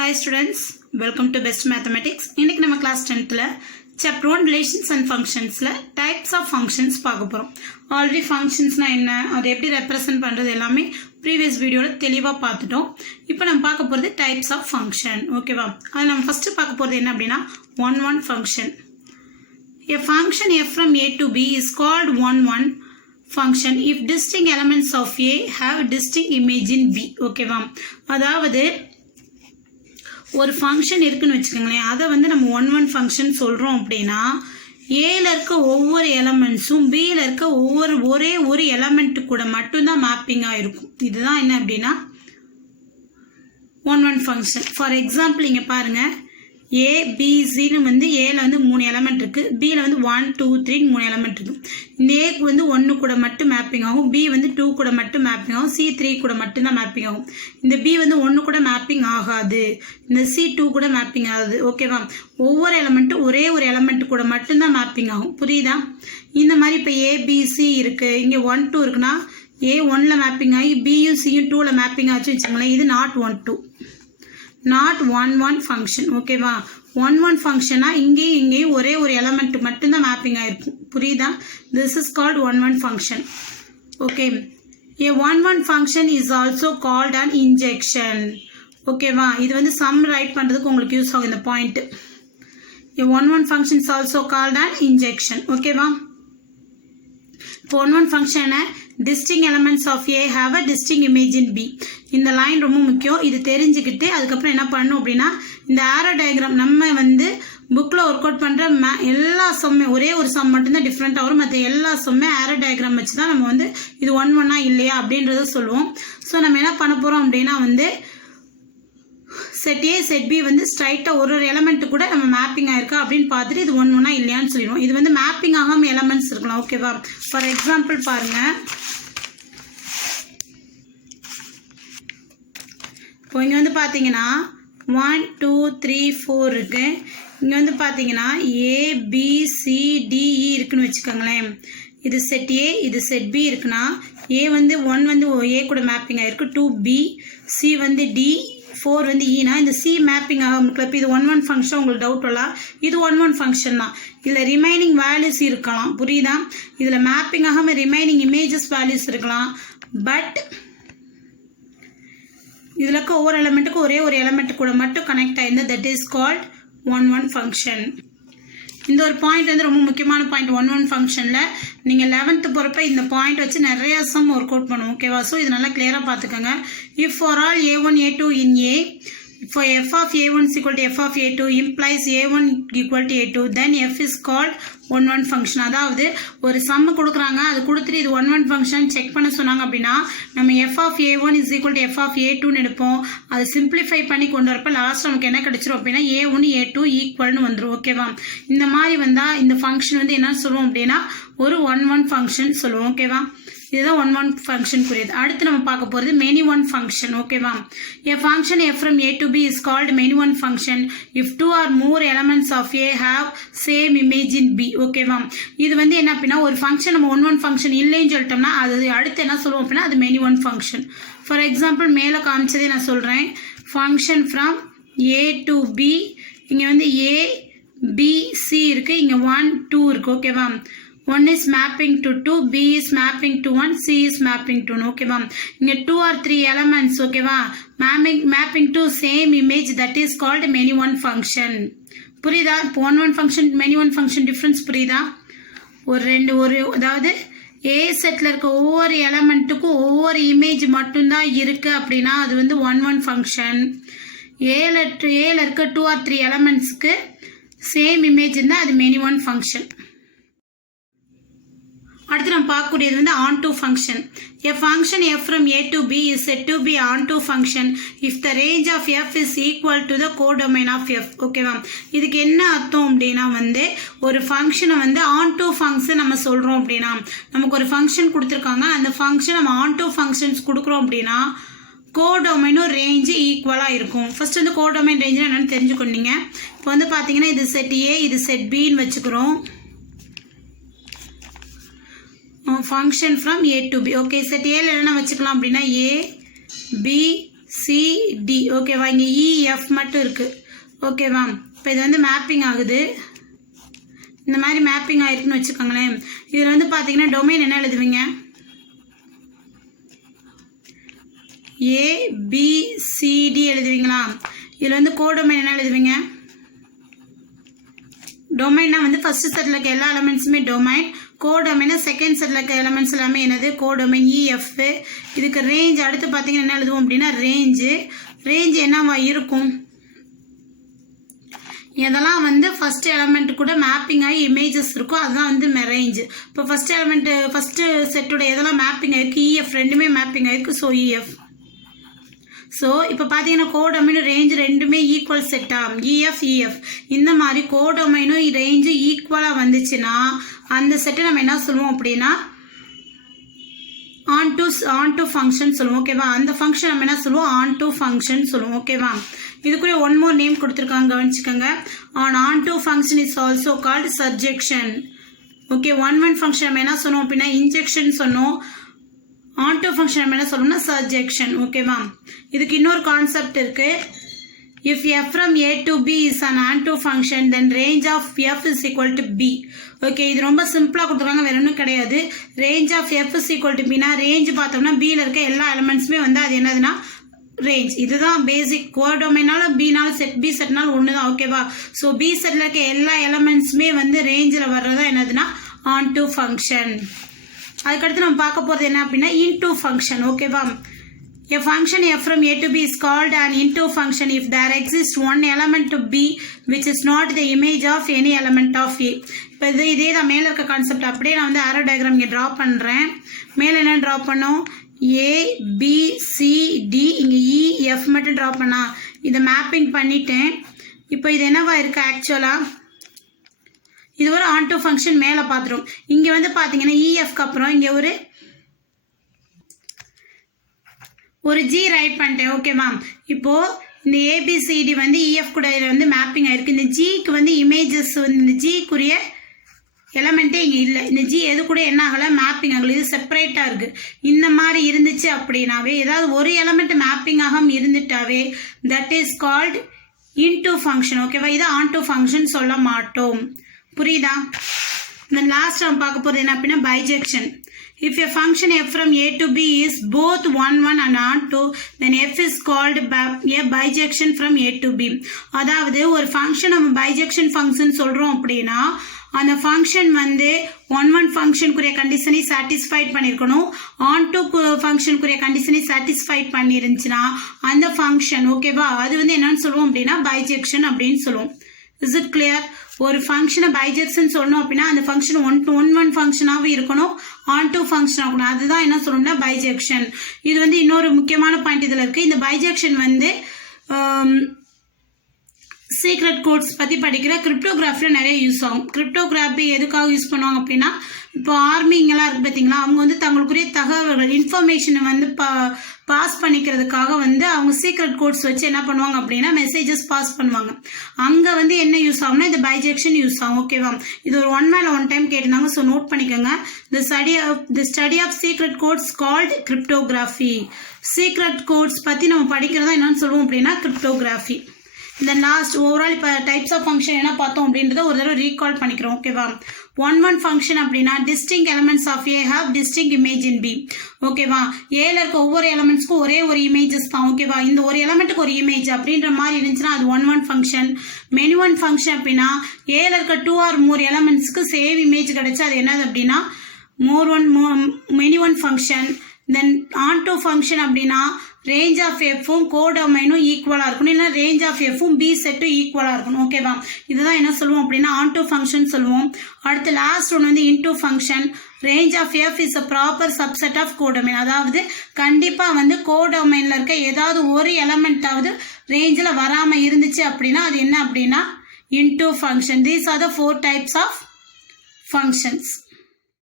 Hi students, welcome to Best Mathematics. இன்னைக்கு நம்ம class 10th chapter 1 relations and functionsல types of functions பார்க்க போறோம். Already functionsனா என்ன, அதை எப்படி represent பண்றது எல்லாமே previous videoல தெளிவா பார்த்துட்டோம். இப்போ நம்ம பார்க்க போறது types of function. ஓகேவா? அது நம்ம first பார்க்க போறது என்ன அப்படினா one function. A function f from a to b is called one function if distinct elements of a have distinct image in b. ஓகேவா? அதாவது ஒரு ஃபங்க்ஷன் இருக்குன்னு வச்சுக்கோங்களேன், அதை வந்து நம்ம ஒன் ஃபங்க்ஷன் சொல்கிறோம் அப்படின்னா ஏல இருக்க ஒவ்வொரு எலமெண்ட்ஸும் பியில் இருக்க ஒரே ஒரு எலமெண்ட்டு கூட மட்டும்தான் மேப்பிங்காக இருக்கும். இதுதான் என்ன அப்படின்னா ஒன் ஃபங்க்ஷன். ஃபார் எக்ஸாம்பிள் இங்கே பாருங்கள், ஏபிசின்னு வந்து ஏல வந்து 3 எலமெண்ட் இருக்குது, பியில் வந்து 1 2 3 3 எலமெண்ட் இருக்குது. இந்த ஏக்கு வந்து 1 கூட மட்டும் மேப்பிங் ஆகும், பி வந்து 2 கூட மட்டும் மேப்பிங் ஆகும், சி 3 கூட மட்டும்தான் மேப்பிங் ஆகும். இந்த பி வந்து 1 கூட மேப்பிங் ஆகாது, இந்த சி 2 கூட மேப்பிங் ஆகுது. ஓகேவா? ஒவ்வொரு எலமெண்ட்டும் ஒரே ஒரு எலமெண்ட் கூட மட்டும்தான் மேப்பிங் ஆகும். புரியுதா? இந்த மாதிரி இப்போ ஏபிசி இருக்குது, இங்கே 1 2 இருக்குன்னா ஏ 1ல் மேப்பிங் ஆகி பியும் சியும் 2ல் மேப்பிங் ஆச்சு வச்சுக்கோங்களேன். இது நாட் 1 2, நாட் ஒன் ஃபங்க்ஷன். ஓகேவா? ஒன் ஃபங்க்ஷனா இங்கேயும் ஒரே ஒரு எலமெண்ட் மட்டும்தான் மேப்பிங் ஆயிருக்கும். புரியுதா? This is called one function. Okay, A one function is also called an injection. ஓகேவா? இது வந்து சம் ரைட் பண்ணுறதுக்கு உங்களுக்கு யூஸ் ஆகும் இந்த point. A one function is also called an injection. ஓகேவா? இப்போ ஒன் ஃபங்க்ஷனை distinct elements of A have a distinct image in B. இந்த லைன் ரொம்ப முக்கியம். இது தெரிஞ்சுக்கிட்டு அதுக்கப்புறம் என்ன பண்ணணும் அப்படின்னா இந்த ஆரோ டயக்ராம் நம்ம வந்து புக்கில் ஒர்க் அவுட் பண்ணுற எல்லா சம்மே ஒரே ஒரு சம் மட்டும்தான் டிஃப்ரெண்ட்டாக வரும், மற்ற எல்லா சம்மே ஆரோ டயக்ராம் வச்சு தான் நம்ம வந்து இது ஒன்னா இல்லையா அப்படின்றத சொல்லுவோம். ஸோ நம்ம என்ன பண்ண போகிறோம் அப்படின்னா வந்து செட் ஏ செட் பி வந்து ஸ்ட்ரைட்டாக ஒரு எலமெண்ட் கூட நம்ம மேப்பிங் ஆயிருக்கா அப்படின்னு பார்த்துட்டு இது ஒன்னா இல்லையான்னு சொல்லிடுவோம். இது வந்து மேப்பிங் ஆகாமல் எலமெண்ட்ஸ் இருக்கலாம். ஓகேவா? ஃபார் எக்ஸாம்பிள் பாருங்கள், இப்போ இங்கே வந்து பார்த்தீங்கன்னா 1 2 3 4 இருக்குது. இங்கே வந்து பார்த்தீங்கன்னா ABCDE இருக்குன்னு வச்சுக்கோங்களேன். இது செட் ஏ, இது செட் பி இருக்குன்னா ஏ வந்து 1 வந்து ஏ கூட மேப்பிங் ஆகிருக்கு, 2 பி, சி வந்து டி, 4 வந்து ஈனா இந்த சி மேப்பிங் ஆகும். இப்போ இது ஒன் ஃபங்க்ஷன். உங்களுக்கு டவுட் வரலாம், இது ஒன் ஃபங்க்ஷன் தான். இதில் ரிமைனிங் வேல்யூஸ் இருக்கலாம். புரியுதா? இதில் மேப்பிங் ஆகாமல் ரிமைனிங் இமேஜஸ் வேல்யூஸ் இருக்கலாம். பட் இதில் இருக்க ஒவ்வொரு எலமெண்ட்டுக்கும் ஒரே ஒரு எலமெண்ட் கூட மட்டும் கனெக்ட் ஆயிருந்தா that is called one function. இந்த ஒரு பாயிண்ட் வந்து ரொம்ப முக்கியமான பாயிண்ட். ஒன் ஃபங்க்ஷனில் நீங்கள் 11th போகிறப்ப இந்த பாயிண்ட் வச்சு நிறைய சம் ஒர்க் அவுட் பண்ணுவோம். ஓகேவா? ஸோ இது நல்லா கிளியராக பார்த்துக்கோங்க. If for all A1 A2 in A, for f of A1 is equal to f of A2 implies A1 equal to A2, then f is called one function. அதாவது ஒரு some கொடுக்குறாங்க, அது கொடுத்துட்டு இது ஒன் ஃபங்க்ஷன் செக் பண்ண சொன்னாங்க அப்படின்னா நம்ம f of A1 is equal to f of A2ன்னு எடுப்போம். அதை சிம்பிளிஃபை பண்ணி கொண்டு வரப்போ லாஸ்ட் நமக்கு என்ன கிடைச்சிரும் அப்படின்னா A1 A2 ஈக்குவல்னு வந்துடும். ஓகேவா? இந்த மாதிரி வந்தால் இந்த ஃபங்க்ஷன் வந்து என்ன சொல்லுவோம் அப்படின்னா ஒரு ஒன் ஃபங்க்ஷன் சொல்லுவோம். ஓகேவா? இதுதான் ஒன் ஃபங்க்ஷன் புரியுது. அடுத்து நம்ம பார்க்க போகிறது மெனி ஒன் ஃபங்க்ஷன். ஓகேவா? A function f from A to B is called many one function if 2 or more elements of A have same image in B. ஓகேவா? இது வந்து என்ன அப்படின்னா ஒரு ஃபங்க்ஷன் நம்ம ஒன் ஃபங்க்ஷன் இல்லைன்னு சொல்லிட்டோம்னா அது அடுத்து என்ன சொல்லுவோம் அப்படின்னா அது many one function. For example மேலே காமிச்சதே நான் சொல்கிறேன். Function from A to B, இங்கே வந்து A B C இருக்குது, இங்கே 1 2 இருக்குது. ஓகேவா? 1 is mapping to 2, B is mapping to 1, C is mapping to 1. ஓகேவா? இங்கே 2 or 3 elements. ஓகேவா? mapping to same image, that is called many one function. புரியுதா? இப்போ one function many one function difference புரியுதா? அதாவது ஏ செட்டில் இருக்க ஒவ்வொரு எலமெண்ட்டுக்கும் ஒவ்வொரு இமேஜ் மட்டும்தான் இருக்குது அப்படின்னா அது வந்து ஒன் ஃபங்க்ஷன். ஏல இருக்க 2 or 3 எலமெண்ட்ஸ்க்கு சேம் இமேஜ் இருந்தால் அது மெனி ஒன் ஃபங்க்ஷன். அடுத்து நம்ம பார்க்கக்கூடியது வந்து onto function. A function f from A to B is said to be onto function if the range of f is equal to the codomain of f. ஓகேவா? இதுக்கு என்ன அர்த்தம் அப்படின்னா வந்து ஒரு ஃபங்க்ஷனை வந்து onto ஃபங்க்ஷன் நம்ம சொல்கிறோம் அப்படின்னா நமக்கு ஒரு ஃபங்க்ஷன் கொடுத்துருக்காங்க, அந்த ஃபங்க்ஷன் நம்ம onto ஃபங்க்ஷன்ஸ் கொடுக்குறோம் அப்படின்னா கோடொமைனும் ரேஞ்சு ஈக்குவலாக இருக்கும். ஃபர்ஸ்ட் வந்து கோடொமைன் ரேஞ்சுனா என்னென்னு தெரிஞ்சுக்கொண்டீங்க. இப்போ வந்து பார்த்தீங்கன்னா இது செட் ஏ, இது செட் பின்னு வச்சுக்கிறோம். Function from A to B. Okay, set ஏல என்ன வச்சுக்கலாம் அப்படின்னா A B சிடி ஓகேவா. இங்கே இஎஃப் மட்டும் இருக்குது ஓகேவா. இப்போ இது வந்து மேப்பிங் ஆகுது, இந்த மாதிரி மேப்பிங் ஆயிருக்குன்னு வச்சுக்கோங்களேன். இதில் வந்து பார்த்தீங்கன்னா டொமைன் என்ன எழுதுவீங்க, ஏபிசிடி எழுதுவீங்களா. இதில் வந்து கோடொமைன் என்ன எழுதுவீங்க, டொமைன்னா வந்து ஃபர்ஸ்ட் செட்டில் இருக்க எல்லா எலமெண்ட்ஸுமே டொமைன், கோடொமைனா செகண்ட் செட்டில் இருக்க எலமெண்ட்ஸ் எல்லாமே என்னது கோடொமைன் இஎஃப். இதுக்கு ரேஞ்ச் அடுத்து பார்த்தீங்கன்னா என்ன எழுதுவோம் அப்படின்னா ரேஞ்ச் என்னவா இருக்கும், இதெல்லாம் வந்து ஃபர்ஸ்ட் எலமெண்ட் கூட மேப்பிங் ஆகி இமேஜஸ் இருக்கும், அதுதான் வந்து ரேஞ்ச். இப்போ ஃபர்ஸ்ட் எலமெண்ட் ஃபர்ஸ்ட் செட்டோட எதெல்லாம் மேப்பிங் ஆயிருக்கு, இஎஃப் ரெண்டுமே மேப்பிங் ஆயிருக்கு, ஸோ இஎஃப். ஸோ இப்போ பார்த்தீங்கன்னா கோடொமைனும் ரேஞ்சு ரெண்டுமே ஈக்குவல் செட்டா, இஎஃப். இந்த மாதிரி கோடொமைனும் ரேஞ்சு ஈக்குவலாக வந்துச்சுன்னா அந்த செட்டை நம்ம என்ன சொல்லுவோம் அப்படின்னா ஆன் டு ஃபங்க்ஷன் சொல்லுவோம் ஓகேவா. அந்த ஃபங்க்ஷன் நம்ம என்ன சொல்லுவோம், ஆன் டு ஃபங்க்ஷன் சொல்லுவோம் ஓகேவா. இதுக்குரிய ஒன் மோர் நேம் கொடுத்துருக்காங்க கவனிச்சுக்கோங்க. On to function is also called subjection. Okay, one function நம்ம என்ன சொன்னோம் அப்படின்னா இன்ஜெக்ஷன் சொன்னோம், ஆன் டு ஃபங்க்ஷன் நம்ம என்ன சொல்லணும்னா சப்ஜெக்ஷன் ஓகேவா. இதுக்கு இன்னொரு கான்செப்ட் இருக்கு. If f from a to b is an onto function, then range of f is equal to b. Okay, இது ரொம்ப சிம்பிளா கொடுத்துருக்காங்க, வேற ஒன்றும் கிடையாது. Range of f is equal to b னா ரேஞ்ச் பார்த்தோம்னா b ல இருக்க எல்லா எலிமெண்ட்ஸுமே வந்து அது என்னதுன்னா ரேஞ்ச். இதுதான் பேசிக். கோடொமைனால b-நாலும் செட், b செட்னாலும் ஒன்று தான் ஓகேவா. ஸோ b செட்ல இருக்க எல்லா எலிமெண்ட்ஸுமே வந்து ரேஞ்சில் வர்றதா என்னதுன்னா ஆன் டு ஃபங்க்ஷன். அதுக்கடுத்து நம்ம பார்க்க போகிறது என்ன அப்படின்னா இன்டூ ஃபங்க்ஷன் ஓகேவா. A function f from a to b is called an into function if there exists one element to b which is not the image of any element of a. இப்போ இதே தான் மேலே இருக்க concept அப்படியே நான் வந்து ஆரோ diagram இங்கே draw பண்ணுறேன். மேலே என்ன ட்ரா பண்ணோம், ஏபிசிடி, இங்கே இஎஃப் மட்டும் ட்ரா பண்ணா இதை மேப்பிங் பண்ணிட்டேன். இப்போ இது என்னவா இருக்குது ஆக்சுவலாக, இது ஒரு ஆன் டு ஃபங்க்ஷன் மேலே பார்த்துரும். இங்கே வந்து பார்த்தீங்கன்னா இஎஃப்க்கு அப்புறம் இங்கே ஒரு ஜி ரைட் பண்ணிட்டேன் ஓகேவா. இப்போ இந்த ஏபிசிடி வந்து இஎஃப் கூட வந்து மேப்பிங் ஆயிருக்கு. இந்த ஜிக்கு வந்து இமேஜஸ் வந்து இந்த ஜிக்குரிய எலமெண்ட்டே இங்கே இல்லை. இந்த ஜி எது கூட என்ன ஆகலை, மேப்பிங் ஆகலை, இது செப்பரேட்டாக இருக்குது. இந்த மாதிரி இருந்துச்சு அப்படின்னாவே, ஏதாவது ஒரு எலமெண்ட் மேப்பிங் ஆகாமல் இருந்துட்டாவே that is called into function ஓகேவா. இதை ஆன் டு ஃபங்க்ஷன் சொல்ல மாட்டோம், புரியுதா. தென் லாஸ்ட் நம்ம பார்க்க போகிறது என்ன அப்படின்னா bijection. If a function f from a to b is both 1 and onto, then f is called a bijection from a to b. அதாவது ஒரு ஃபங்க்ஷன் நம்ம பைஜெக்ஷன் ஃபங்க்ஷன் சொல்கிறோம் அப்படின்னா அந்த ஃபங்க்ஷன் வந்து 1 ஃபங்க்ஷனுக்குரிய கண்டிஷனை சாட்டிஸ்ஃபைட் பண்ணியிருக்கணும், ஆன் டு ஃபங்க்ஷனுக்குரிய கண்டிஷனை சாட்டிஸ்ஃபைட் பண்ணிருந்துச்சுன்னா அந்த ஃபங்க்ஷன் ஓகேவா, அது வந்து என்னன்னு சொல்லுவோம் அப்படின்னா பைஜெக்ஷன் அப்படின்னு சொல்லுவோம். Is it clear? ஒரு ஃபங்க்ஷனை பைஜெக்ஷன் சொல்லணும் அப்படின்னா அந்த ஃபங்க்ஷன் ஒன் ஃபங்க்ஷனாகவே இருக்கணும், ஆன் டு ஃபங்க்ஷன் ஆகணும், அதுதான் என்ன சொல்லணும்னா பைஜெக்ஷன். இது வந்து இன்னொரு முக்கியமான பாயிண்ட் இதில் இருக்குது. இந்த பைஜெக்ஷன் வந்து சீக்ரெட் கோட்ஸ் பற்றி படிக்கிற கிரிப்டோகிராஃபியில் நிறைய யூஸ் ஆகும். கிரிப்டோகிராஃபி எதுக்காக யூஸ் பண்ணுவாங்க அப்படின்னா, இப்போ ஆர்மிங்கெல்லாம் இருக்குது பார்த்தீங்களா, அவங்க வந்து தங்களுக்குரிய தகவல்கள் இன்ஃபர்மேஷனை வந்து பாஸ் பண்ணிக்கிறதுக்காக வந்து அவங்க சீக்ரெட் கோட்ஸ் வச்சு என்ன பண்ணுவாங்க அப்படின்னா மெசேஜஸ் பாஸ் பண்ணுவாங்க. அங்கே வந்து என்ன யூஸ் ஆகும்னா இந்த பைஜெக்ஷன் யூஸ் ஆகும் ஓகேவா. இது ஒரு ஒன் டைம் கேட்டிருந்தாங்க, ஸோ நோட் பண்ணிக்கோங்க. The study of secret codes called cryptography. Secret codes பற்றி நம்ம படிக்கிறதா என்னன்னு சொல்லுவோம் அப்படின்னா கிரிப்டோகிராஃபி. இந்த லாஸ்ட் ஓவரால் இப்போ டைப்ஸ் ஆஃப் ஃபங்க்ஷன் என்ன பார்த்தோம் அப்படின்றத ஒரு தடவை ரீகால் பண்ணிக்கிறோம் ஓகேவா. ஒன் ஃபங்க்ஷன் அப்படின்னா distinct elements of A have distinct image in B ஓகேவா. ஏல இருக்க ஒவ்வொரு எலமெண்ட்ஸ்க்கும் ஒரே ஒரு இமேஜஸ் தான் ஓகேவா. இந்த ஒரு எலமெண்ட்டுக்கு ஒரு இமேஜ் அப்படின்ற மாதிரி இருந்துச்சுன்னா அது one function. Many one function அப்படின்னா ஏல இருக்க 2 or more எலமெண்ட்ஸ்க்கு சேம் இமேஜ் கிடைச்சா அது என்னது அப்படின்னா many one function. Then on to function அப்படின்னா ரேஞ்ச் ஆஃப் எஃப்பும் கோடொமைனும் ஈக்குவலாக இருக்கணும், இல்லைன்னா ரேஞ்ச் ஆஃப் எஃப்பும் பி செட்டும் ஈக்குவலாக இருக்கணும் ஓகேவா. இதுதான் என்ன சொல்லுவோம் அப்படின்னா ஆன் டு ஃபங்க்ஷன் சொல்லுவோம். அடுத்து லாஸ்ட் ஒன்று வந்து into function. Range of F is a proper subset of codomain. அதாவது கண்டிப்பாக வந்து கோடொமைனில் இருக்க ஏதாவது ஒரு எலமெண்ட்டாவது ரேஞ்சில் வராமல் இருந்துச்சு அப்படின்னா அது என்ன அப்படின்னா into function. These are the 4 types of functions.